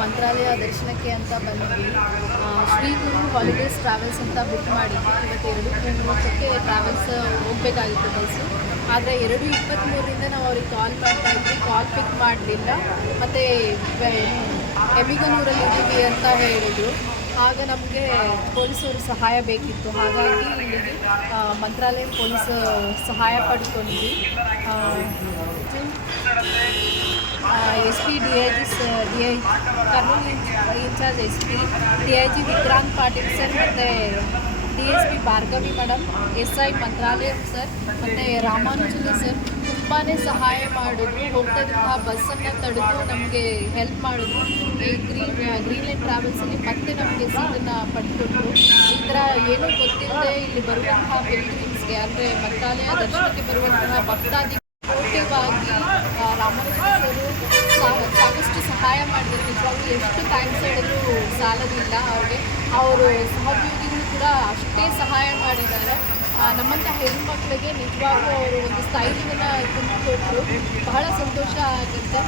ಮಂತ್ರಾಲಯ ದರ್ಶನಕ್ಕೆ ಅಂತ ಬಂದ್ವಿ. ಶ್ರೀ ಗುರು ಹಾಲಿಡೇಸ್ ಟ್ರಾವೆಲ್ಸ್ ಅಂತ ಬುಕ್ ಮಾಡಿದ್ವಿ. ಇವತ್ತು 2:30ಕ್ಕೆ ಟ್ರಾವೆಲ್ಸ್ ಹೋಗಬೇಕಾಗಿತ್ತು ಬಸ್ಸು. ಆದರೆ 2:23ರಿಂದ ನಾವು ಅವ್ರಿಗೆ ಕಾಲ್ ಮಾಡ್ತಾಯಿದ್ವಿ, ಕಾಲ್ ಪಿಕ್ ಮಾಡಲಿಲ್ಲ. ಮತ್ತು ಎಮಿಗನೂರಲ್ಲಿ ಇದ್ದೀವಿ ಅಂತ ಹೇಳಿದರು. ಆಗ ನಮಗೆ ಪೊಲೀಸರು ಸಹಾಯ ಬೇಕಿತ್ತು. ಹಾಗಾಗಿ ಇಲ್ಲಿಗೆ ಮಂತ್ರಾಲಯ ಪೊಲೀಸ್ ಸಹಾಯ ಪಡ್ಕೊಂಡ್ವಿ. SP DIG Kurnool in charge SP DIG Vikrant Patil sir ಮತ್ತು DSP Bhargavi madam, SI Mantralayam sir ಮತ್ತು ರಾಮಾನುಜಲಿ ಸರ್ ತುಂಬಾ ಸಹಾಯ ಮಾಡಿದ್ರು. ಹೋಗ್ತಾಯಿದ್ದಂತಹ ಬಸ್ಸನ್ನು ತಡೆದು ನಮಗೆ ಹೆಲ್ಪ್ ಮಾಡಿದ್ರು. ಈ ಗ್ರೀನ್ಲ್ಯಾಂಡ್ ಟ್ರಾವೆಲ್ಸಲ್ಲಿ ಮತ್ತೆ ನಮಗೆ ಸೀಟನ್ನು ಪಡ್ಕೊಟ್ರು. ಈ ಥರ ಏನೂ ಗೊತ್ತಿಲ್ಲದೆ ಇಲ್ಲಿ ಬರುವಂತಹ ಪಿಲ್ಗ್ರಿಮ್ಸ್ಗೆ ಅಂದರೆ ಮಂತ್ರಾಲಯ ದರ್ಶನಕ್ಕೆ ಬರುವಂತಹ ಭಕ್ತಾದಿಗಳು ರಾಮಾನುಜಲಿ ಸರು ಸಾಕಷ್ಟು ಸಹಾಯ ಮಾಡಿದ್ರು. ನಿಜವಾಗ್ಲೂ ಎಷ್ಟು ಥ್ಯಾಂಕ್ಸ್ ಹೇಳಿದ್ರು ಸಾಲದಿಲ್ಲ ಅವ್ರಿಗೆ. ಅವರು ಸಹೋದ್ಯೋಗಿಗಳು ಕೂಡ ಅಷ್ಟೇ ಸಹಾಯ ಮಾಡಿದ್ದಾರೆ. ನಮ್ಮಂಥ ಹೆಣ್ಮಕ್ಳಿಗೆ ನಿಜವಾಗ್ಲೂ ಅವರು ಒಂದು ಸ್ಥೈರ್ಯವನ್ನು ತುಂಬಿಕೊಟ್ರು. ಬಹಳ ಸಂತೋಷ ಆಗುತ್ತೆ.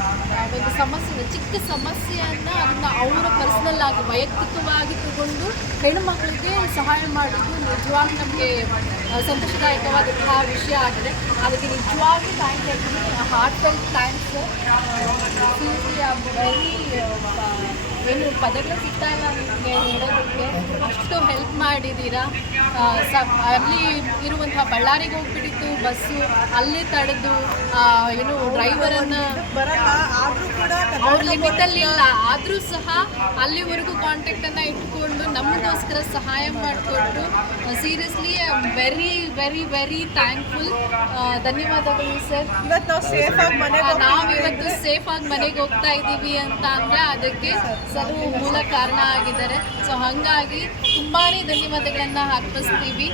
ಒಂದು ಸಮಸ್ಯೆ, ಚಿಕ್ಕ ಸಮಸ್ಯೆಯನ್ನು ಅದನ್ನು ಅವರ ಪರ್ಸ್ನಲ್ ಆಗಿ ವೈಯಕ್ತಿಕವಾಗಿ ತಗೊಂಡು ಹೆಣ್ಣುಮಕ್ಕಳಿಗೆ ಸಹಾಯ ಮಾಡಿದ್ದು ನಿಜವಾಗ್ಲೂ ನಮಗೆ ಸಂತೋಷದಾಯಕವಾದಂತಹ ವಿಷಯ ಆಗಿದೆ. ಅದಕ್ಕೆ ನಿಜವಾಗ್ಲೂ ಥ್ಯಾಂಕ್ಸ್ ಹೇಳ್ತೀನಿ. ಹಾರ್ಟ್ಫೆಲ್ ಥ್ಯಾಂಕ್ಸ್. ಏನು ಪದಗಳು ಸಿಗ್ತಾ ಇಲ್ಲ ನಿಮಗೆ ಹೇಳೋದಕ್ಕೆ, ಅಷ್ಟು ಹೆಲ್ಪ್ ಮಾಡಿದ್ದೀರಾ. ಅಲ್ಲಿ ಇರುವಂತಹ ಬಳ್ಳಾರಿಗೆ ಹೋಗ್ಬಿಟ್ಟಿತ್ತು ಬಸ್ಸು, ಅಲ್ಲಿ ತಡೆದು ಏನು ಡ್ರೈವರನ್ನು ಅವ್ರ ಲಿಮಿಟಲ್ಲಿಲ್ಲ ಆದರೂ ಸಹ ಅಲ್ಲಿವರೆಗೂ ಕಾಂಟ್ಯಾಕ್ಟನ್ನು ಇಟ್ಕೊಂಡು ನಮಗೋಸ್ಕರ ಸಹಾಯ ಮಾಡಿಕೊಟ್ಟು seriously I am very very very thankful. ಧನ್ಯವಾದಗಳು ಸರ್. ನಾವಿವತ್ತು ಸೇಫಾಗಿ ಮನೆಗೆ ಹೋಗ್ತಾ ಇದ್ದೀವಿ ಅಂತ ಅಂದರೆ ಅದಕ್ಕೆ ಸರ್ ಮೂಲ ಕಾರಣ ಆಗಿದ್ದಾರೆ. ಸೊ ಹಾಗಾಗಿ ತುಂಬಾ ಧನ್ಯವಾದಗಳನ್ನು ಅರ್ಪಿಸ್ತೀವಿ.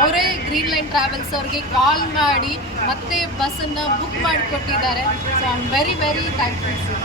ಅವರೇ ಗ್ರೀನ್ಲ್ಯಾಂಡ್ ಟ್ರಾವೆಲ್ಸ್ ಅವ್ರಿಗೆ ಕಾಲ್ ಮಾಡಿ ಮತ್ತೆ ಬಸ್ಸನ್ನು ಬುಕ್ ಮಾಡಿಕೊಟ್ಟಿದ್ದಾರೆ. So I am very very thankful sir.